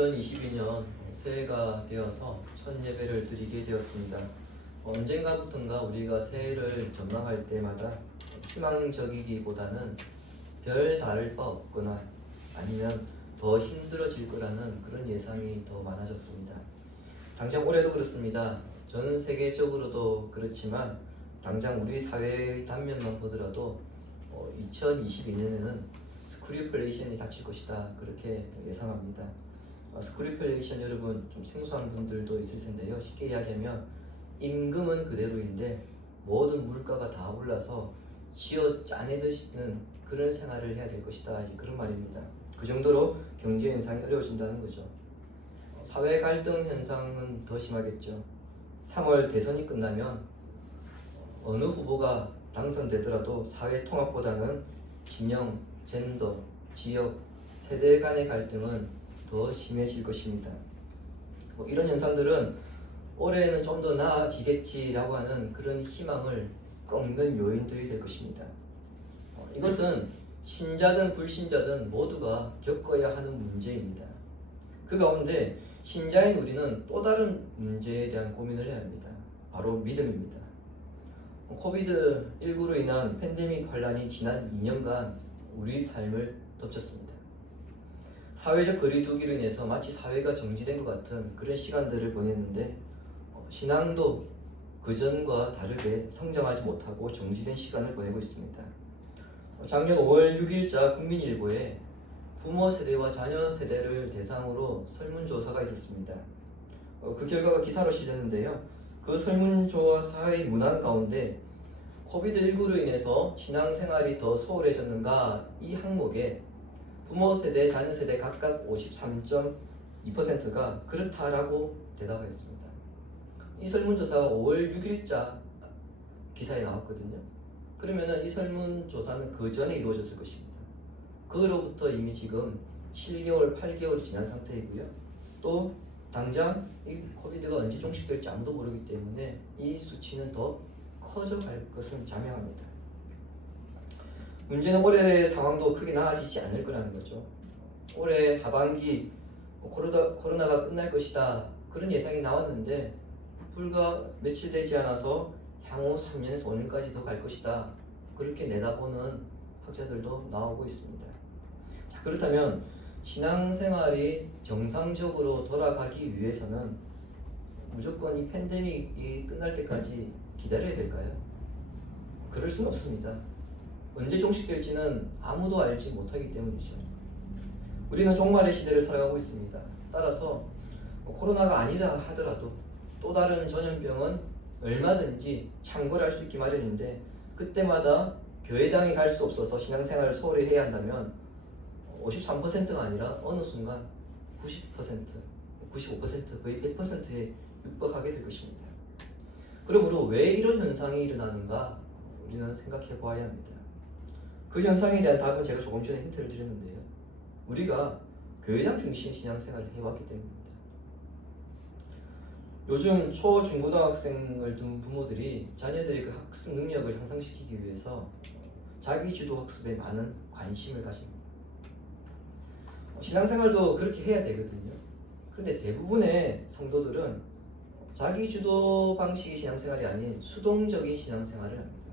2022년 새해가 되어서 첫 예배를 드리게 되었습니다. 언젠가부턴가 우리가 새해를 전망할 때마다 희망적이기보다는 별 다를 바 없거나 아니면 더 힘들어질 거라는 그런 예상이 더 많아졌습니다. 당장 올해도 그렇습니다. 전 세계적으로도 그렇지만 당장 우리 사회의 단면만 보더라도 2022년에는 스크류플레이션이 닥칠 것이다, 그렇게 예상합니다. 스크류플레이션 여러분 좀 생소한 분들도 있을 텐데요. 쉽게 이야기하면 임금은 그대로인데 모든 물가가 다 올라서 쥐어 짜내드시는 그런 생활을 해야 될 것이다, 그런 말입니다. 그 정도로 경제 현상이 어려워진다는 거죠. 사회 갈등 현상은 더 심하겠죠. 3월 대선이 끝나면 어느 후보가 당선되더라도 사회 통합보다는 진영, 젠더, 지역, 세대 간의 갈등은 더 심해질 것입니다. 이런 현상들은 올해는 좀 더 나아지겠지라고 하는 그런 희망을 꺾는 요인들이 될 것입니다. 이것은 신자든 불신자든 모두가 겪어야 하는 문제입니다. 그 가운데 신자인 우리는 또 다른 문제에 대한 고민을 해야 합니다. 바로 믿음입니다. 코비드19로 인한 팬데믹 환란이 지난 2년간 우리 삶을 덮쳤습니다. 사회적 거리두기로 인해서 마치 사회가 정지된 것 같은 그런 시간들을 보냈는데 신앙도 그전과 다르게 성장하지 못하고 정지된 시간을 보내고 있습니다. 작년 5월 6일자 국민일보에 부모 세대와 자녀 세대를 대상으로 설문조사가 있었습니다. 그 결과가 기사로 실렸는데요. 그 설문조사의 문항 가운데 코비드19로 인해서 신앙생활이 더 소홀해졌는가, 이 항목에 부모 세대, 자녀 세대 각각 53.2%가 그렇다라고 대답했습니다. 이 설문조사가 5월 6일자 기사에 나왔거든요. 그러면은 이 설문조사는 그 전에 이루어졌을 것입니다. 그로부터 이미 지금 7개월, 8개월이 지난 상태이고요. 또 당장 이 코비드가 언제 종식될지 아무도 모르기 때문에 이 수치는 더 커져갈 것은 자명합니다. 문제는 올해의 상황도 크게 나아지지 않을 거라는 거죠. 올해 하반기 코로나가 끝날 것이다, 그런 예상이 나왔는데 불과 며칠 되지 않아서 향후 3년에서 5년까지 더 갈 것이다, 그렇게 내다보는 학자들도 나오고 있습니다. 자, 그렇다면 신앙생활이 정상적으로 돌아가기 위해서는 무조건 이 팬데믹이 끝날 때까지 기다려야 될까요? 그럴 수는 없습니다. 언제 종식될지는 아무도 알지 못하기 때문이죠. 우리는 종말의 시대를 살아가고 있습니다. 따라서 코로나가 아니다 하더라도 또 다른 전염병은 얼마든지 창궐할 수 있기 마련인데 그때마다 교회당에 갈 수 없어서 신앙생활을 소홀히 해야 한다면 53%가 아니라 어느 순간 90%, 95%, 거의 100%에 육박하게 될 것입니다. 그러므로 왜 이런 현상이 일어나는가 우리는 생각해 보아야 합니다. 그 현상에 대한 답은 제가 조금 전에 힌트를 드렸는데요. 우리가 교회당 중심 신앙생활을 해왔기 때문입니다. 요즘 초, 중고등학생을 둔 부모들이 자녀들의 그 학습 능력을 향상시키기 위해서 자기주도 학습에 많은 관심을 가집니다. 신앙생활도 그렇게 해야 되거든요. 그런데 대부분의 성도들은 자기주도 방식의 신앙생활이 아닌 수동적인 신앙생활을 합니다.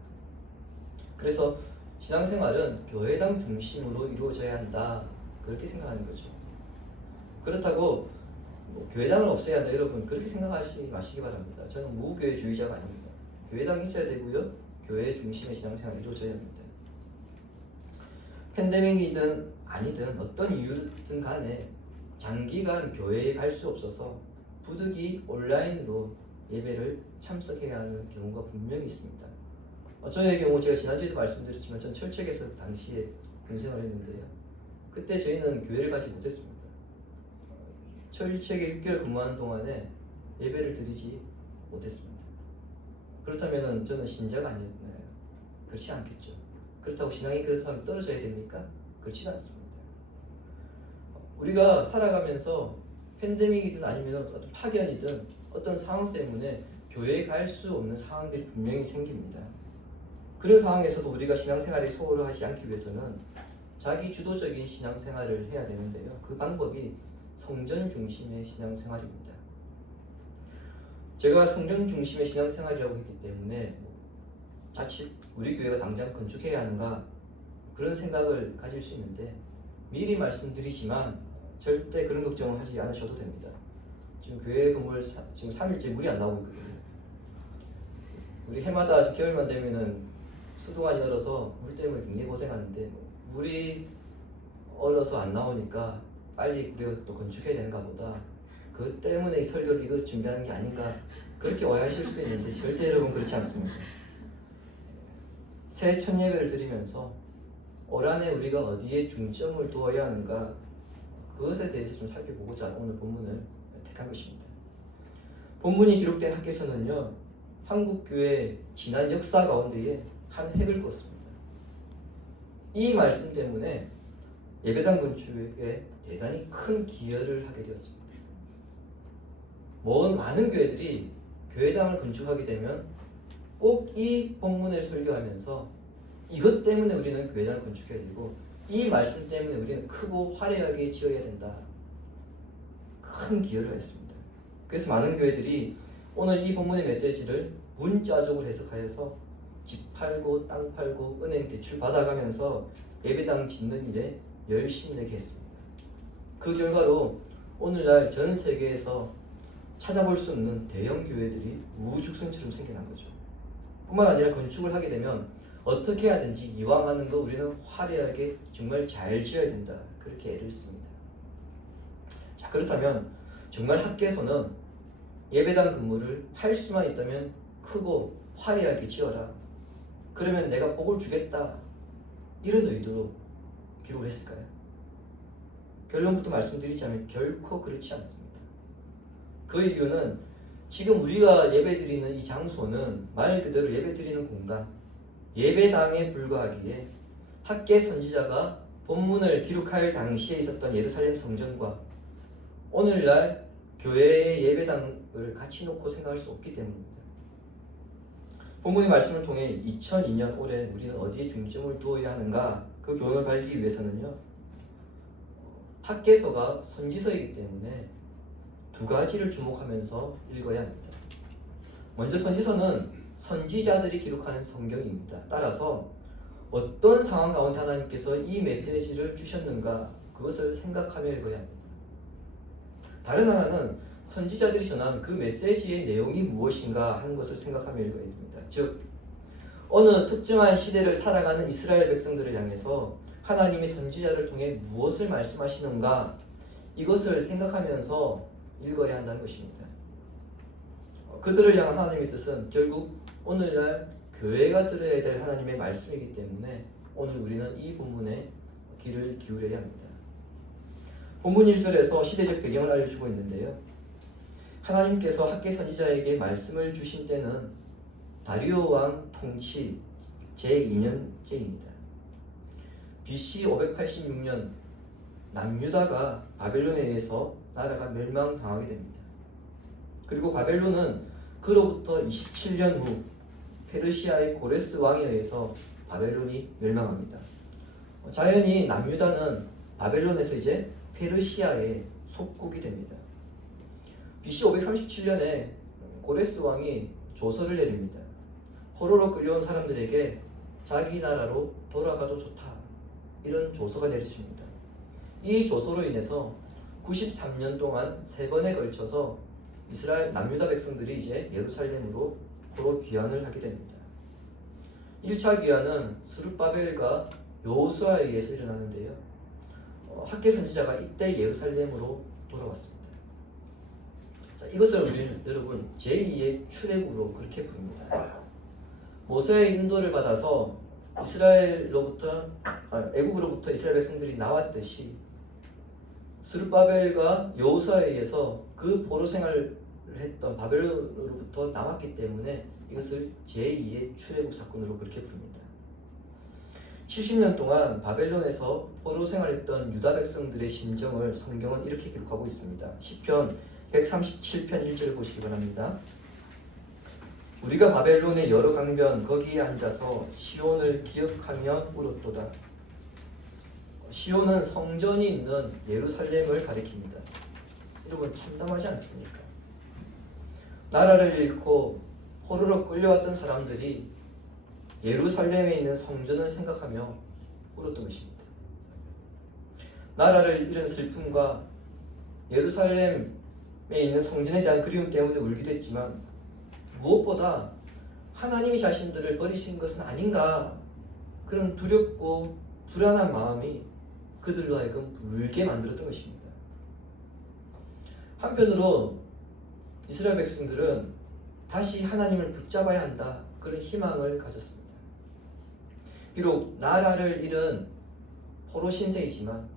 그래서 신앙생활은 교회당 중심으로 이루어져야 한다, 그렇게 생각하는 거죠. 그렇다고 교회당을 없애야 한다, 여러분 그렇게 생각하지 마시기 바랍니다. 저는 무교회주의자가 아닙니다. 교회당이 있어야 되고요, 교회 중심의 신앙생활이 이루어져야 합니다. 팬데믹이든 아니든 어떤 이유든 간에 장기간 교회에 갈 수 없어서 부득이 온라인으로 예배를 참석해야 하는 경우가 분명히 있습니다. 저의 경우 제가 지난주에도 말씀드렸지만 전 철책에서 당시에 군생활을 했는데요. 그때 저희는 교회를 가지 못했습니다. 철책에 6개월 근무하는 동안에 예배를 드리지 못했습니다. 그렇다면 저는 신자가 아니었나요? 그렇지 않겠죠. 그렇다고 신앙이 그렇다면 떨어져야 됩니까? 그렇지 않습니다. 우리가 살아가면서 팬데믹이든 아니면 어떤 파견이든 어떤 상황 때문에 교회에 갈 수 없는 상황들이 분명히 생깁니다. 그런 상황에서도 우리가 신앙생활을 소홀하지 않기 위해서는 자기 주도적인 신앙생활을 해야 되는데요. 그 방법이 성전 중심의 신앙생활입니다. 제가 성전 중심의 신앙생활이라고 했기 때문에 자칫 우리 교회가 당장 건축해야 하는가 그런 생각을 가질 수 있는데, 미리 말씀드리지만 절대 그런 걱정을 하지 않으셔도 됩니다. 지금 교회 건물 지금 3일째 물이 안 나오고 있거든요. 우리 해마다 겨울만 되면은 수도관이 얼어서 물 때문에 굉장히 고생하는데, 물이 얼어서 안 나오니까 빨리 우리가 또 건축해야 되는가 보다, 그 때문에 이 설교를 이거 준비하는 게 아닌가 그렇게 오해하실 수도 있는데, 절대 여러분 그렇지 않습니다. 새 첫 예배를 드리면서 올 한해 우리가 어디에 중점을 두어야 하는가, 그것에 대해서 좀 살펴보고자 오늘 본문을 택한 것입니다. 본문이 기록된 학개서는요, 한국교회 지난 역사 가운데에 한 획을 그었습니다. 이 말씀 때문에 예배당 건축에 대단히 큰 기여를 하게 되었습니다. 많은 교회들이 교회당을 건축하게 되면 꼭 이 본문을 설교하면서 이것 때문에 우리는 교회당을 건축해야 되고, 이 말씀 때문에 우리는 크고 화려하게 지어야 된다, 큰 기여를 했습니다. 그래서 많은 교회들이 오늘 이 본문의 메시지를 문자적으로 해석하여서 집 팔고 땅 팔고 은행 대출 받아가면서 예배당 짓는 일에 열심히 내게 했습니다. 그 결과로 오늘날 전 세계에서 찾아볼 수 없는 대형 교회들이 우후죽순처럼 생겨난 거죠. 뿐만 아니라 건축을 하게 되면 어떻게 하든지 이왕 하는 거 우리는 화려하게 정말 잘 지어야 된다, 그렇게 애를 씁니다. 자, 그렇다면 정말 학개서는 예배당 건물을 할 수만 있다면 크고 화려하게 지어라, 그러면 내가 복을 주겠다, 이런 의도로 기록을 했을까요? 결론부터 말씀드리자면 결코 그렇지 않습니다. 그 이유는 지금 우리가 예배드리는 이 장소는 말 그대로 예배드리는 공간, 예배당에 불과하기에 학개 선지자가 본문을 기록할 당시에 있었던 예루살렘 성전과 오늘날 교회의 예배당을 같이 놓고 생각할 수 없기 때문입니다. 본문의 말씀을 통해 2002년 올해 우리는 어디에 중점을 두어야 하는가, 그 교훈을 밝히기 위해서는요, 학개서가 선지서이기 때문에 두 가지를 주목하면서 읽어야 합니다. 먼저 선지서는 선지자들이 기록하는 성경입니다. 따라서 어떤 상황 가운데 하나님께서 이 메시지를 주셨는가, 그것을 생각하며 읽어야 합니다. 다른 하나는 선지자들이 전한 그 메시지의 내용이 무엇인가 하는 것을 생각하며 읽어야 됩니다. 즉, 어느 특정한 시대를 살아가는 이스라엘 백성들을 향해서 하나님이 선지자를 통해 무엇을 말씀하시는가, 이것을 생각하면서 읽어야 한다는 것입니다. 그들을 향한 하나님의 뜻은 결국 오늘날 교회가 들어야 될 하나님의 말씀이기 때문에 오늘 우리는 이 본문에 귀를 기울여야 합니다. 본문 1절에서 시대적 배경을 알려주고 있는데요, 하나님께서 학개 선지자에게 말씀을 주신 때는 다리오 왕 통치 제2년째입니다. BC 586년 남유다가 바벨론에 의해서 나라가 멸망당하게 됩니다. 그리고 바벨론은 그로부터 27년 후 페르시아의 고레스 왕에 의해서 바벨론이 멸망합니다. 자연히 남유다는 바벨론에서 이제 페르시아의 속국이 됩니다. BC 537년에 고레스 왕이 조서를 내립니다. 포로로 끌려온 사람들에게 자기 나라로 돌아가도 좋다, 이런 조서가 내려집니다. 이 조서로 인해서 93년 동안 3번에 걸쳐서 이스라엘 남유다 백성들이 이제 예루살렘으로 포로 귀환을 하게 됩니다. 1차 귀환은 스룹바벨과 여호수아에 의해서 일어나는데요, 학개 선지자가 이때 예루살렘으로 돌아왔습니다. 자, 이것을 우리는 여러분 제2의 출애굽으로 그렇게 부릅니다. 모세의 인도를 받아서 애굽으로부터 이스라엘 백성들이 나왔듯이 스룹바벨과 여호수아에 의해서 그 포로 생활을 했던 바벨론으로부터 나왔기 때문에 이것을 제2의 출애굽 사건으로 그렇게 부릅니다. 70년 동안 바벨론에서 포로 생활했던 유다 백성들의 심정을 성경은 이렇게 기록하고 있습니다. 시편 137편 1절 보시기 바랍니다. 우리가 바벨론의 여러 강변 거기에 앉아서 시온을 기억하며 울었도다. 시온은 성전이 있는 예루살렘을 가리킵니다. 여러분 참담하지 않습니까? 나라를 잃고 포로로 끌려왔던 사람들이 예루살렘에 있는 성전을 생각하며 울었던 것입니다. 나라를 잃은 슬픔과 예루살렘에 있는 성전에 대한 그리움 때문에 울기도 했지만 무엇보다 하나님이 자신들을 버리신 것은 아닌가 그런 두렵고 불안한 마음이 그들로 하여금 울게 만들었던 것입니다. 한편으로 이스라엘 백성들은 다시 하나님을 붙잡아야 한다 그런 희망을 가졌습니다. 비록 나라를 잃은 포로 신세이지만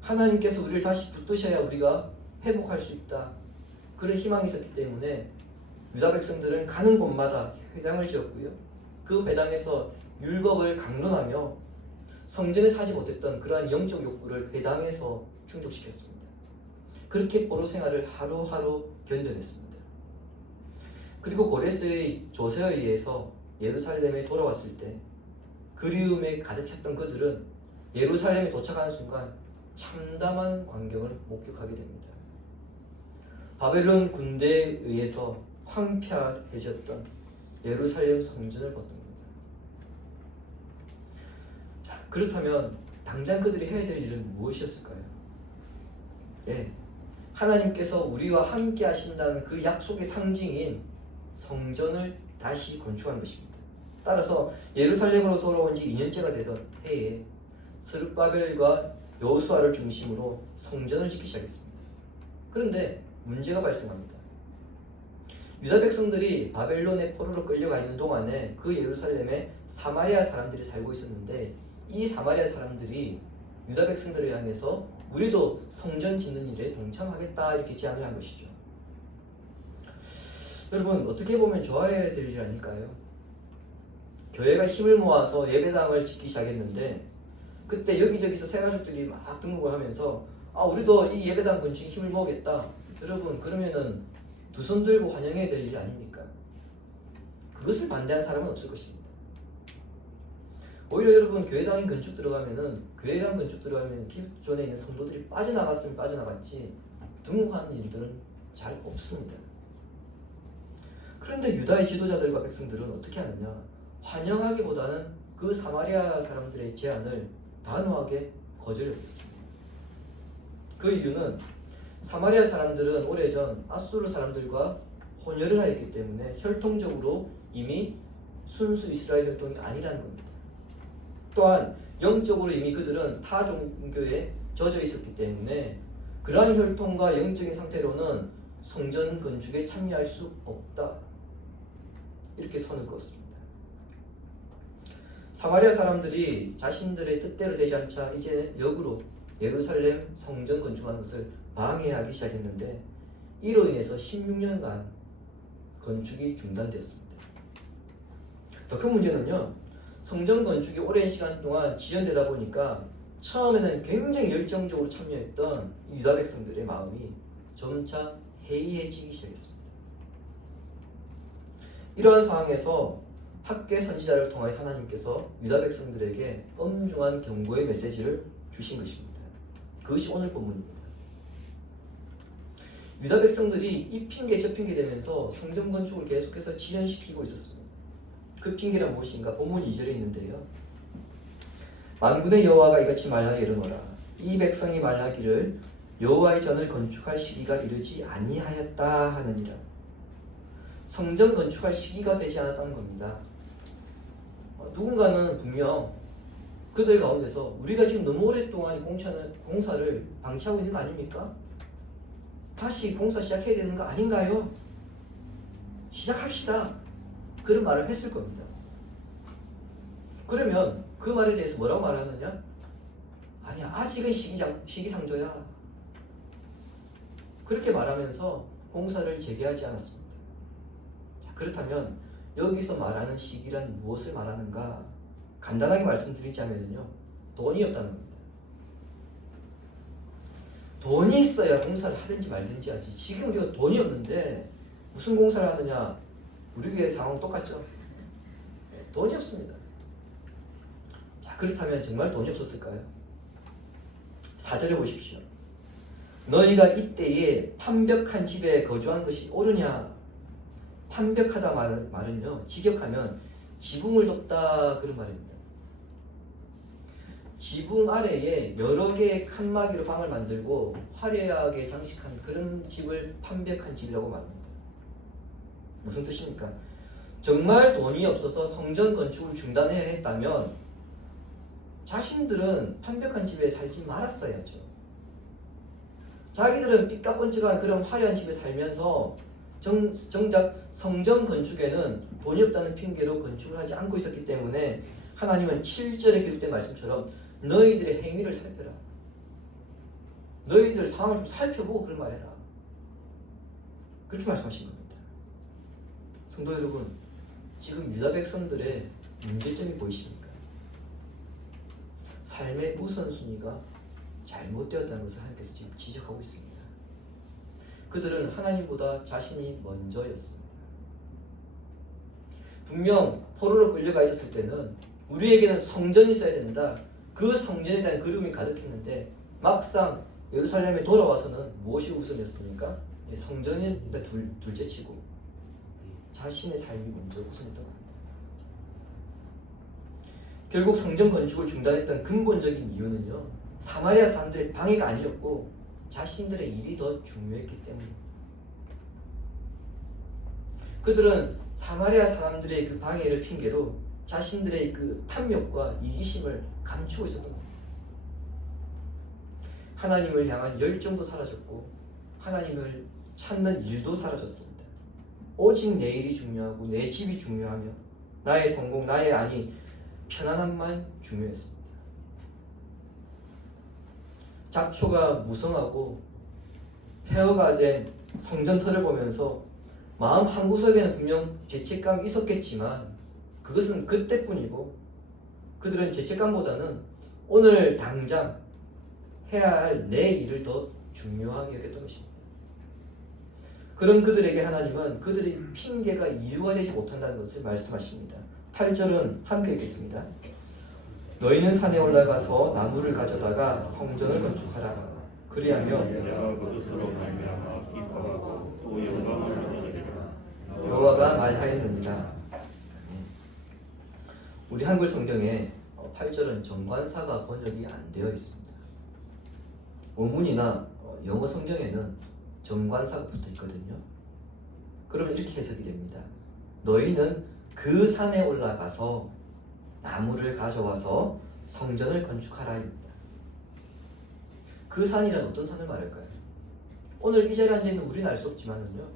하나님께서 우리를 다시 붙드셔야 우리가 회복할 수 있다 그런 희망이 있었기 때문에 유다 백성들은 가는 곳마다 회당을 지었고요. 그 회당에서 율법을 강론하며 성전에 사지 못했던 그러한 영적 욕구를 회당에서 충족시켰습니다. 그렇게 포로 생활을 하루하루 견뎌냈습니다. 그리고 고레스의 조세에 의해서 예루살렘에 돌아왔을 때 그리움에 가득 찼던 그들은 예루살렘에 도착하는 순간 참담한 광경을 목격하게 됩니다. 바벨론 군대에 의해서 황폐해졌던 예루살렘 성전을 봤던 겁니다. 자, 그렇다면 당장 그들이 해야 될 일은 무엇이었을까요? 예, 하나님께서 우리와 함께 하신다는 그 약속의 상징인 성전을 다시 건축한 것입니다. 따라서 예루살렘으로 돌아온 지 2년째가 되던 해에 스룹바벨과 여호수아를 중심으로 성전을 짓기 시작했습니다. 그런데 문제가 발생합니다. 유다 백성들이 바벨론의 포로로 끌려가 있는 동안에 그 예루살렘에 사마리아 사람들이 살고 있었는데 이 사마리아 사람들이 유다 백성들을 향해서 우리도 성전 짓는 일에 동참하겠다 이렇게 제안을 한 것이죠. 여러분 어떻게 보면 좋아해야 될 일 아닐까요? 교회가 힘을 모아서 예배당을 짓기 시작했는데 그때 여기저기서 새가족들이 막 등록을 하면서 우리도 이 예배당 건축에 힘을 모으겠다. 여러분 그러면은 두 손 들고 환영해야 될 일 아닙니까? 그것을 반대한 사람은 없을 것입니다. 오히려 여러분 교회당 건축 들어가면 기존에 있는 성도들이 빠져나갔으면 빠져나갔지 등록하는 일들은 잘 없습니다. 그런데 유다의 지도자들과 백성들은 어떻게 하느냐? 환영하기보다는 그 사마리아 사람들의 제안을 단호하게 거절했습니다. 그 이유는 사마리아 사람들은 오래전 아수르 사람들과 혼혈을 하였기 때문에 혈통적으로 이미 순수 이스라엘 혈통이 아니라는 겁니다. 또한 영적으로 이미 그들은 타 종교에 젖어 있었기 때문에 그러한 혈통과 영적인 상태로는 성전 건축에 참여할 수 없다. 이렇게 선을 그었습니다. 사마리아 사람들이 자신들의 뜻대로 되지 않자 이제 역으로 예루살렘 성전 건축하는 것을 방해하기 시작했는데 이로 인해서 16년간 건축이 중단되었습니다. 더 큰 문제는요. 성전 건축이 오랜 시간 동안 지연되다 보니까 처음에는 굉장히 열정적으로 참여했던 유다 백성들의 마음이 점차 해이해지기 시작했습니다. 이러한 상황에서 학계 선지자를 통해 하나님께서 유다 백성들에게 엄중한 경고의 메시지를 주신 것입니다. 그것이 오늘 본문입니다. 유다 백성들이 이 핑계 저 핑계 되면서 성전 건축을 계속해서 지연시키고 있었습니다. 그 핑계란 무엇인가? 본문 2절에 있는데요. 만군의 여호와가 이같이 말하여 이르노라. 이 백성이 말하기를 여호와의 전을 건축할 시기가 이르지 아니하였다 하느니라. 성전 건축할 시기가 되지 않았다는 겁니다. 누군가는 분명 그들 가운데서 우리가 지금 너무 오랫동안 공사를 방치하고 있는 거 아닙니까? 다시 공사 시작해야 되는 거 아닌가요? 시작합시다. 그런 말을 했을 겁니다. 그러면 그 말에 대해서 뭐라고 말하느냐? 아니야, 아직은 시기상조야. 그렇게 말하면서 공사를 재개하지 않았습니다. 자, 그렇다면 여기서 말하는 시기란 무엇을 말하는가? 간단하게 말씀드리자면요, 돈이 없다는 겁니다. 돈이 있어야 공사를 하든지 말든지 하지. 지금 우리가 돈이 없는데 무슨 공사를 하느냐? 우리 교회 상황 똑같죠? 돈이 없습니다. 자, 그렇다면 정말 돈이 없었을까요? 4절에 보십시오. 너희가 이때에 판벽한 집에 거주한 것이 옳으냐? 판벽하다 말은요, 직역하면 지붕을 덮다 그런 말입니다. 지붕 아래에 여러 개의 칸막이로 방을 만들고 화려하게 장식한 그런 집을 판벽한 집이라고 말합니다. 무슨 뜻입니까? 정말 돈이 없어서 성전 건축을 중단해야 했다면 자신들은 판벽한 집에 살지 말았어야죠. 자기들은 삐까뻔쩍한 그런 화려한 집에 살면서 정작 성전 건축에는 돈이 없다는 핑계로 건축을 하지 않고 있었기 때문에 하나님은 7절에 기록된 말씀처럼 너희들의 행위를 살펴라. 너희들 상황을 좀 살펴보고 그런 말해라. 그렇게 말씀하신 겁니다. 성도 여러분, 지금 유다 백성들의 문제점이 보이십니까? 삶의 우선순위가 잘못되었다는 것을 하나님께서 지금 지적하고 있습니다. 그들은 하나님보다 자신이 먼저였습니다. 분명 포로로 끌려가 있었을 때는 우리에게는 성전이 있어야 된다. 그 성전에 대한 그리움이 가득했는데 막상 예루살렘에 돌아와서는 무엇이 우선이었습니까? 성전이 둘째치고 자신의 삶이 먼저 우선이었던 겁니다. 결국 성전 건축을 중단했던 근본적인 이유는요, 사마리아 사람들의 방해가 아니었고 자신들의 일이 더 중요했기 때문입니다. 그들은 사마리아 사람들의 그 방해를 핑계로 자신들의 그 탐욕과 이기심을 감추고 있었던 겁니다. 하나님을 향한 열정도 사라졌고 하나님을 찾는 일도 사라졌습니다. 오직 내 일이 중요하고 내 집이 중요하며 나의 성공, 나의 안위, 편안함만 중요했습니다. 잡초가 무성하고 폐허가 된 성전터를 보면서 마음 한구석에는 분명 죄책감이 있었겠지만 그것은 그때뿐이고 그들은 죄책감보다는 오늘 당장 해야 할 내 일을 더 중요하게 여겼던 것입니다. 그런 그들에게 하나님은 그들의 핑계가 이유가 되지 못한다는 것을 말씀하십니다. 8절은 함께 읽겠습니다. 너희는 산에 올라가서 나무를 가져다가 성전을 건축하라. 그리하면 여호와가 말하였느니라. 우리 한글 성경에 8절은 정관사가 번역이 안 되어 있습니다. 원문이나 영어 성경에는 정관사가 붙어 있거든요. 그러면 이렇게 해석이 됩니다. 너희는 그 산에 올라가서 나무를 가져와서 성전을 건축하라입니다. 그 산이란 어떤 산을 말할까요? 오늘 이 자리에 앉아있는 우리는 알 수 없지만은요,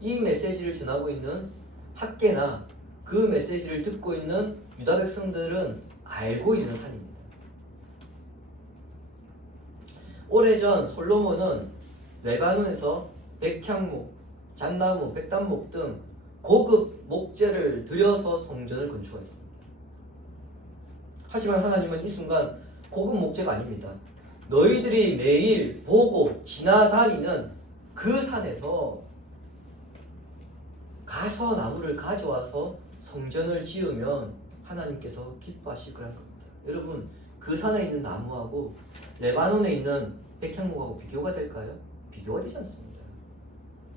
이 메시지를 전하고 있는 학계나 그 메시지를 듣고 있는 유다 백성들은 알고 있는 산입니다. 오래전 솔로몬은 레바논에서 백향목, 잣나무, 백단목 등 고급 목재를 들여서 성전을 건축했습니다. 하지만 하나님은 이 순간 고급 목재가 아닙니다. 너희들이 매일 보고 지나다니는 그 산에서 가서 나무를 가져와서 성전을 지으면 하나님께서 기뻐하실 거라는 겁니다. 여러분, 그 산에 있는 나무하고 레바논에 있는 백향목하고 비교가 될까요? 비교가 되지 않습니다.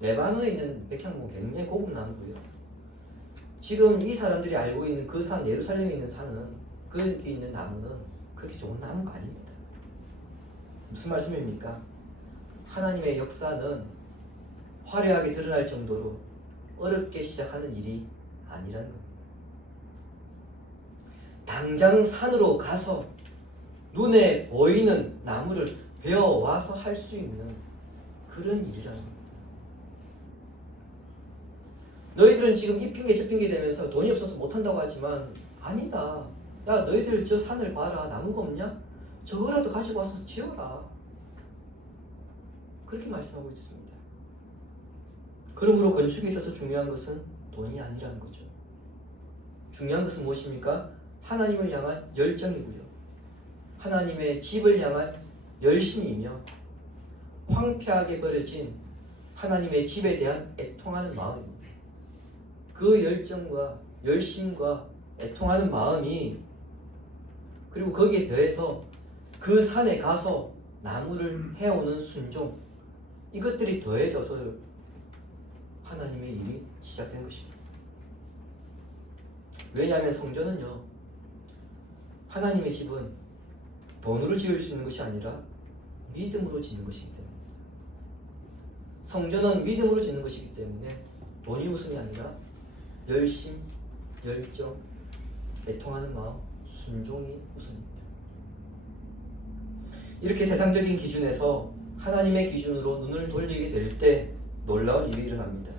레바논에 있는 백향목은 굉장히 고급 나무고요. 지금 이 사람들이 알고 있는 그 산, 예루살렘에 있는 산은 거기 있는 나무는 그렇게 좋은 나무가 아닙니다. 무슨 말씀입니까? 하나님의 역사는 화려하게 드러날 정도로 어렵게 시작하는 일이 아니라는 겁니다. 당장 산으로 가서 눈에 보이는 나무를 베어와서 할 수 있는 그런 일이라는 겁니다. 너희들은 지금 이 핑계 저 핑계 대면서 돈이 없어서 못한다고 하지만 아니다. 야, 너희들 저 산을 봐라. 나무가 없냐? 저거라도 가지고 와서 지어라. 그렇게 말씀하고 있습니다. 그러므로 건축에 있어서 중요한 것은 돈이 아니라는 거죠. 중요한 것은 무엇입니까? 하나님을 향한 열정이고요. 하나님의 집을 향한 열심이며 황폐하게 버려진 하나님의 집에 대한 애통하는 마음입니다. 그 열정과 열심과 애통하는 마음이, 그리고 거기에 더해서 그 산에 가서 나무를 해오는 순종, 이것들이 더해져서 하나님의 일이 시작된 것입니다. 왜냐하면 성전은요, 하나님의 집은 돈으로 지을 수 있는 것이 아니라 믿음으로 짓는 것이기 때문입니다. 성전은 믿음으로 짓는 것이기 때문에 돈이 우선이 아니라 열심, 열정, 애통하는 마음, 순종이 우선입니다. 이렇게 세상적인 기준에서 하나님의 기준으로 눈을 돌리게 될 때 놀라운 일이 일어납니다.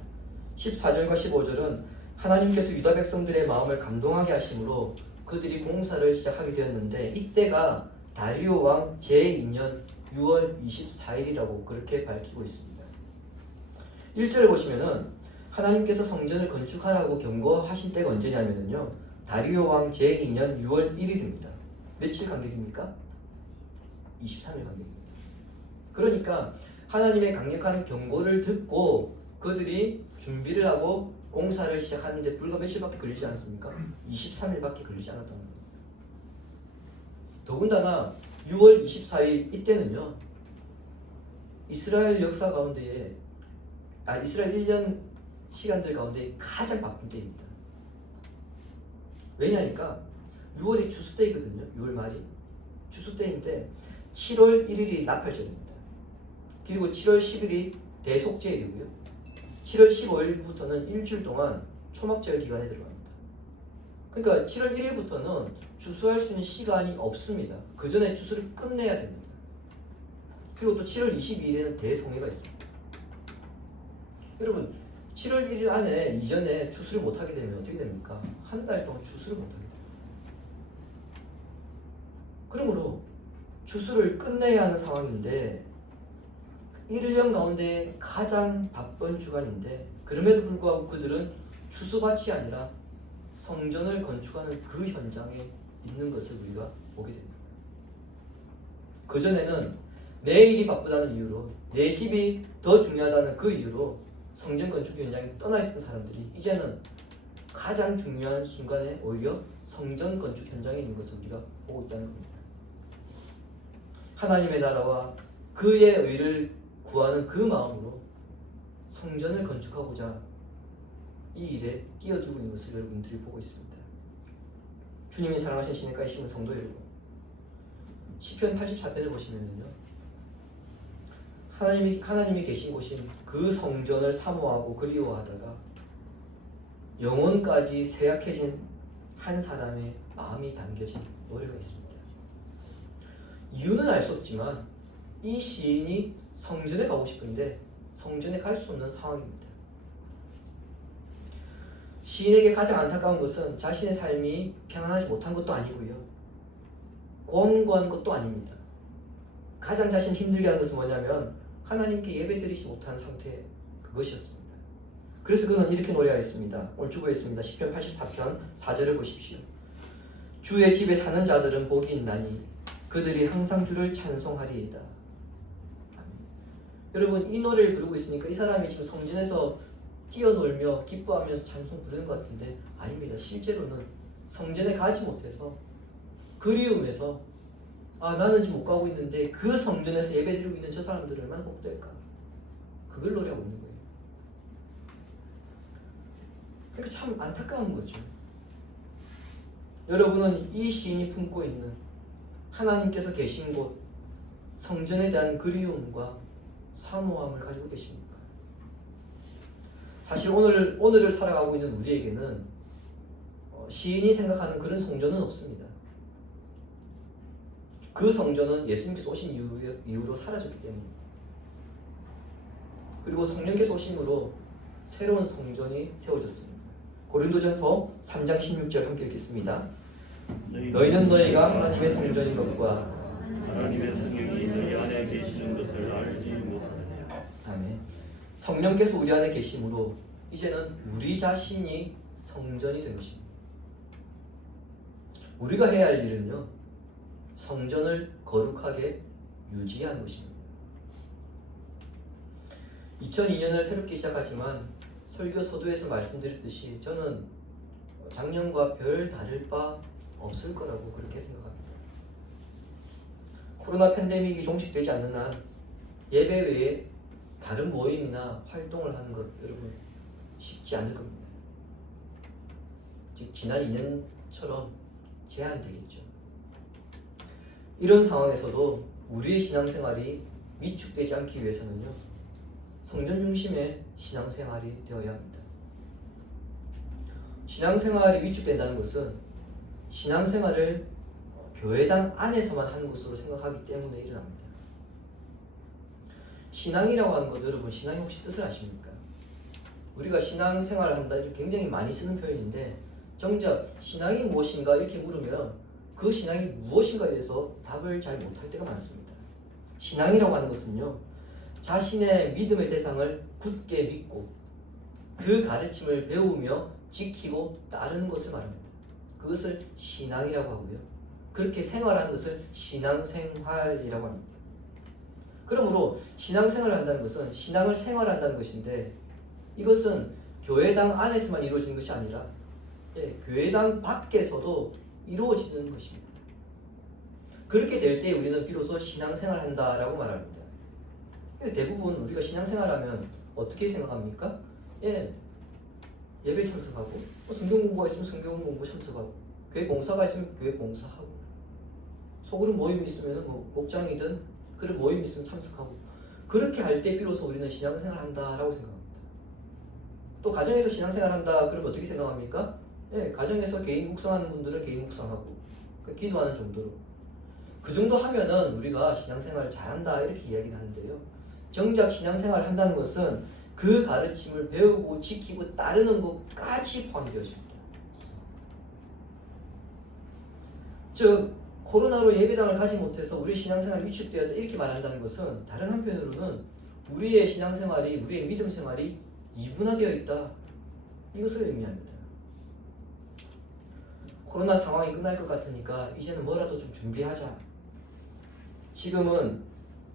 14절과 15절은 하나님께서 유다 백성들의 마음을 감동하게 하심으로 그들이 공사를 시작하게 되었는데, 이때가 다리오 왕 제2년 6월 24일이라고 그렇게 밝히고 있습니다. 1절을 보시면은 하나님께서 성전을 건축하라고 경고하신 때가 언제냐면요, 다리오 왕 제2년 6월 1일입니다. 며칠 간격입니까? 23일 간격입니다. 그러니까 하나님의 강력한 경고를 듣고 그들이 준비를 하고 공사를 시작하는데 불과 며칠밖에 걸리지 않았습니까? 23일밖에 걸리지 않았다는 겁니다. 더군다나 6월 24일 이때는요, 이스라엘 역사 가운데에 이스라엘 1년 시간들 가운데 가장 바쁜 때입니다. 왜냐니까 6월이 추수때이거든요. 6월 말이 추수때인데 7월 1일이 나팔절입니다. 그리고 7월 10일이 대속제일이고요. 7월 15일부터는 일주일 동안 초막절 기간에 들어갑니다. 그러니까 7월 1일부터는 추수할 수 있는 시간이 없습니다. 그 전에 추수를 끝내야 됩니다. 그리고 또 7월 22일에는 대성회가 있습니다. 여러분, 7월 1일 안에 이전에 추수를 못하게 되면 어떻게 됩니까? 한 달 동안 추수를 못하게 됩니다. 그러므로 추수를 끝내야 하는 상황인데 1년 가운데 가장 바쁜 주간인데, 그럼에도 불구하고 그들은 추수밭이 아니라 성전을 건축하는 그 현장에 있는 것을 우리가 보게 됩니다. 그전에는 내 일이 바쁘다는 이유로, 내 집이 더 중요하다는 그 이유로 성전 건축 현장에 떠나 있었던 사람들이 이제는 가장 중요한 순간에 오히려 성전 건축 현장에 있는 것을 우리가 보고 있다는 겁니다. 하나님의 나라와 그의 의를 구하는 그 마음으로 성전을 건축하고자 이 일에 끼어들고 있는 것을 여러분들이 보고 있습니다. 주님이 사랑하신 시내가에 심은 성도 여러분, 시편 84편을 보시면요, 하나님이 계신 곳인 그 성전을 사모하고 그리워하다가 영혼까지 쇠약해진 한 사람의 마음이 담겨진 노래가 있습니다. 이유는 알 수 없지만 이 시인이 성전에 가고 싶은데 성전에 갈 수 없는 상황입니다. 시인에게 가장 안타까운 것은 자신의 삶이 평안하지 못한 것도 아니고요, 권고한 것도 아닙니다. 가장 자신 힘들게 하는 것은 뭐냐면 하나님께 예배드리지 못한 상태, 그것이었습니다. 그래서 그는 이렇게 노래하였습니다. 오늘 주보했습니다. 시편 84편 4절을 보십시오. 주의 집에 사는 자들은 복이 있나니 그들이 항상 주를 찬송하리이다. 아멘. 여러분, 이 노래를 부르고 있으니까 이 사람이 지금 성전에서 뛰어놀며 기뻐하면서 찬송 부르는 것 같은데 아닙니다. 실제로는 성전에 가지 못해서 그리움에서 나는 지금 못 가고 있는데 그 성전에서 예배드리고 있는 저 사람들 얼마나 복될까, 그걸 노래하고 있는 거예요. 그러니까 참 안타까운 거죠. 여러분은 이 시인이 품고 있는 하나님께서 계신 곳, 성전에 대한 그리움과 사모함을 가지고 계십니까? 사실 오늘을 살아가고 있는 우리에게는 시인이 생각하는 그런 성전은 없습니다. 그 성전은 예수님께서 오신 이후로 사라졌기 때문입니다. 그리고 성령께서 오심으로 새로운 성전이 세워졌습니다. 고린도전서 3장 16절 함께 읽겠습니다. 너희는 너희가 하나님의 성전인 것과 하나님의 성령이 너희 안에 계시는 것을 알지 못하느냐. 아멘. 성령께서 우리 안에 계심으로 이제는 우리 자신이 성전이 된 것입니다. 우리가 해야 할 일은요, 성전을 거룩하게 유지하는 것입니다. 2002년을 새롭게 시작하지만 설교 서두에서 말씀드렸듯이 저는 작년과 별 다를 바 없을 거라고 그렇게 생각합니다. 코로나 팬데믹이 종식되지 않는 한 예배 외에 다른 모임이나 활동을 하는 것 여러분 쉽지 않을 겁니다. 즉 지난 2년처럼 제한되겠죠. 이런 상황에서도 우리의 신앙생활이 위축되지 않기 위해서는요, 성전 중심의 신앙생활이 되어야 합니다. 신앙생활이 위축된다는 것은 신앙생활을 교회당 안에서만 하는 것으로 생각하기 때문에 일어납니다. 신앙이라고 하는 것, 여러분 신앙이 혹시 뜻을 아십니까? 우리가 신앙생활을 한다 이렇게 굉장히 많이 쓰는 표현인데, 정작 신앙이 무엇인가 이렇게 물으면 그 신앙이 무엇인가에 대해서 답을 잘 못할 때가 많습니다. 신앙이라고 하는 것은요, 자신의 믿음의 대상을 굳게 믿고 그 가르침을 배우며 지키고 따르는 것을 말합니다. 그것을 신앙이라고 하고요, 그렇게 생활하는 것을 신앙생활이라고 합니다. 그러므로 신앙생활을 한다는 것은 신앙을 생활한다는 것인데, 이것은 교회당 안에서만 이루어지는 것이 아니라 교회당 밖에서도 이루어지는 것입니다. 그렇게 될 때 우리는 비로소 신앙생활을 한다라고 말합니다. 대부분 우리가 신앙생활하면 어떻게 생각합니까? 예배 참석하고, 성경 공부가 있으면 성경 공부 참석하고, 교회 봉사가 있으면 교회 봉사하고, 소그룹 모임 있으면 목장이든 그런 모임 있으면 참석하고, 그렇게 할 때 비로소 우리는 신앙생활을 한다라고 생각합니다. 또 가정에서 신앙생활 한다 그러면 어떻게 생각합니까? 가정에서 개인 묵상하는 분들은 개인 묵상하고 기도하는 정도로, 그 정도 하면은 우리가 신앙생활 잘한다 이렇게 이야기를 하는데요, 정작 신앙생활을 한다는 것은 그 가르침을 배우고 지키고 따르는 것까지 포함되어집니다. 즉 코로나로 예배당을 가지 못해서 우리 신앙생활이 위축되었다 이렇게 말한다는 것은, 다른 한편으로는 우리의 신앙생활이, 우리의 믿음 생활이 이분화되어 있다 이것을 의미합니다. 코로나 상황이 끝날 것 같으니까 이제는 뭐라도 좀 준비하자. 지금은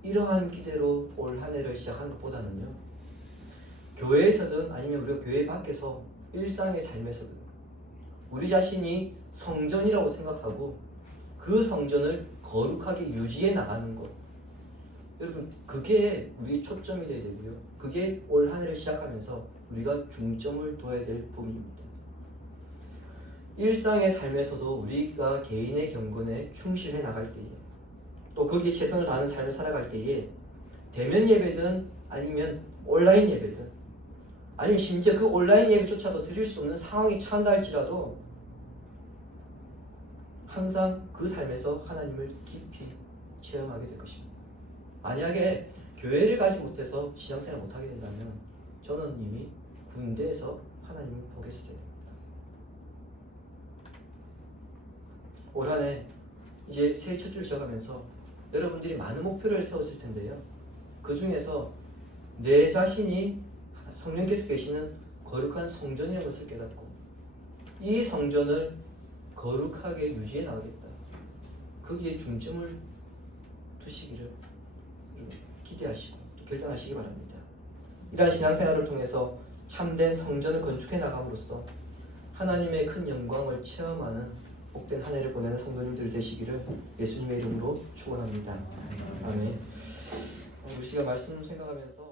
이러한 기대로 올 한 해를 시작하는 것보다는요, 교회에서든 아니면 우리가 교회 밖에서 일상의 삶에서든 우리 자신이 성전이라고 생각하고 그 성전을 거룩하게 유지해 나가는 것, 여러분 그게 우리 초점이 되어야 되고요, 그게 올 한 해를 시작하면서 우리가 중점을 둬야 될 부분입니다. 일상의 삶에서도 우리가 개인의 경건에 충실해 나갈 때에, 또 거기에 최선을 다하는 삶을 살아갈 때에, 대면 예배든 아니면 온라인 예배든, 아니면 심지어 그 온라인 예배조차도 드릴 수 없는 상황이 처한다 할지라도 항상 그 삶에서 하나님을 깊이 체험하게 될 것입니다. 만약에 교회를 가지 못해서 신앙생활을 못하게 된다면 저는 이미 군대에서 하나님을 포기했어야 됩니다. 올 한 해 이제 새해 첫 줄 시작하면서 여러분들이 많은 목표를 세웠을 텐데요, 그 중에서 내 자신이 성령께서 계시는 거룩한 성전이라는 것을 깨닫고 이 성전을 거룩하게 유지해 나가겠다, 거기에 중점을 두시기를 기대하시고 또 결단하시기 바랍니다. 이러한 신앙생활을 통해서 참된 성전을 건축해 나감으로써 하나님의 큰 영광을 체험하는 복된 한 해를 보내는 성도님들 되시기를 예수님의 이름으로 축원합니다. 아멘. 우리 시간 말씀 생각하면서